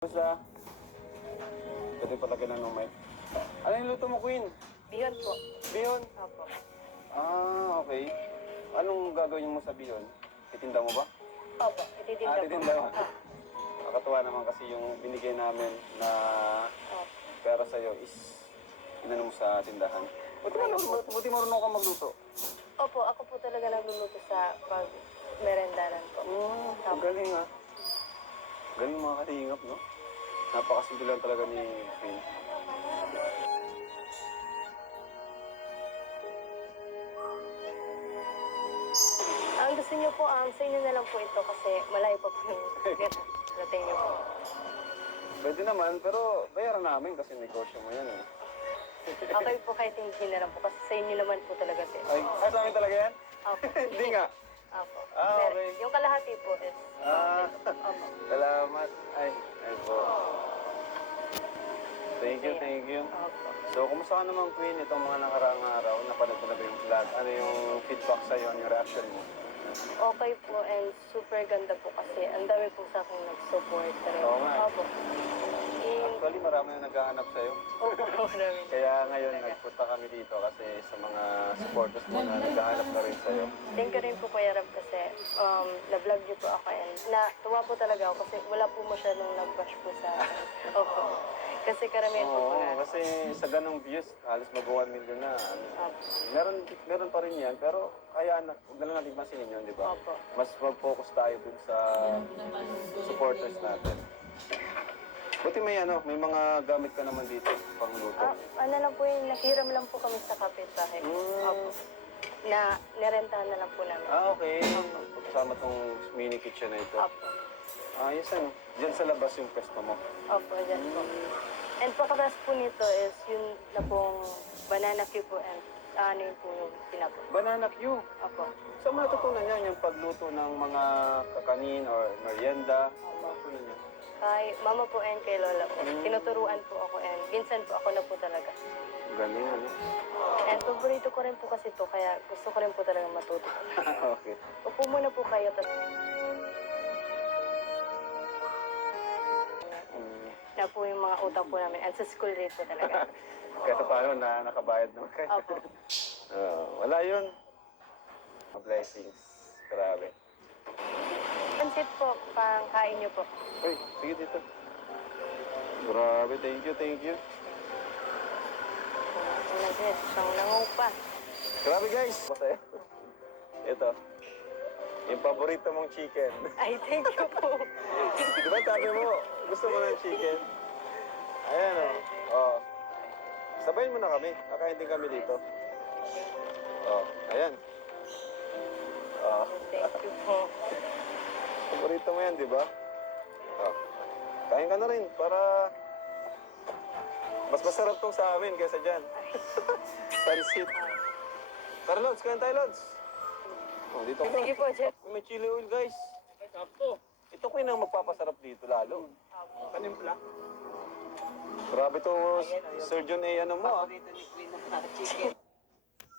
Sa pwede pala ng mic. Ano yung luto mo, Queen? Bihon po. Bihon? Opo. Okay. Anong gagawin mo sa bihon? Titinda mo ba? Opo, ititinda po. Titinda mo. Nakakatuwa naman kasi yung binigay namin na Opo. pera sa'yo is inano mo sa tindahan. Buti marunong ka magluto. Opo, ako po talaga nagluluto sa pag-merendaran po. Ang galing ah. Galing mga kalingap, no? Napakasimple lang talaga ni Queen. Ang gusto niyo po, sa inyo na lang po ito kasi malayo pa po yung dating niyo po. Pwede naman, pero bayaran namin kasi negosyo mo yan eh. Okay po kahit hindi na lang po kasi sa inyo naman po talaga ito. Ay, sa amin talaga yan? Opo. Hindi nga. Opo. Okay. Yung kalahati po is... Opo. Salamat. Ay po. Thank you. Opo. So, kumusta ka naman, Queen, itong mga nakaraang araw? Napanood mo na ba yung vlog? Ano yung feedback sa'yo, yung reaction mo? Okay po and super ganda po kasi ang dami po sa akin nag-support rin. Oo nga. Opo. Actually, marami na naghahanap sa'yo. Opo, marami. Kaya ngayon, nagpunta kami dito kasi sa mga supporters mo na naghahanap na rin sa'yo. Thank you rin po Kuya Rab kasi na-vlog niyo po ako and tuwa po talaga ako kasi wala po masyadong nag-bash po sa akin. Opo. Kasi karamihan po Oo, mga... kasi sa ganong views, halos mag-1 million na. Opo. Meron pa rin yan, pero kaya huwag na lang natin masinin yun, di ba? Opo. Mas mag-focus tayo dun sa supporters natin. Buti may mga gamit ka naman dito, pang luto. Ano lang po yung nakiram lang po kami sa kapitbahay. Opo. Na nirentahan na lang po namin. Okay. Kasama tong mini kitchen na ito. Opo. Ayos Diyan sa labas yung pwesto mo. Opo, dyan po. And pagkatas po nito is yun na pong banana cue po and ano yun po yung tinapos. Banana Q. Opo. Saan mo natutunan yan yung pagluto ng mga kakanin or merienda? Saan mo natutunan yan? Kay mama po and kay lola po. Tinuturuan po ako and minsan po ako na po talaga. Galing, ano? And paborito ko rin po kasi to kaya gusto ko rin po talaga matuto. Okay. Upo muna po kayo. Na po yung mga utang po namin and sa school rate po talaga. Kahit paano na nakabayad naman kayo. Opo. Wala yun. Blessings. Grabe. Pansit po, pangkain niyo po. Uy, sige dito. Grabe, thank you. Isang nangupa. Grabe guys! Masaya. Ito. Yung paborito mong chicken. Ay, thank you po. Di ba sabi mo, gusto mo ng chicken? Ayan o. Sabayin mo na kami. Kakain din kami dito. Ayan. Thank you po. Paborito mo yan, di ba? Kain ka na rin para mas masarap tong sa amin kaysa dyan. Pansit. Tara, Lods. Kain tayo, Lods. Dito ko. Sige po, Jeff. May chili oil, guys. Ito ko yung magpapasarap dito lalo. Panimpla. Grabe to, Sir John A. Ano mo, ah. Paborito ni Queen na chicken.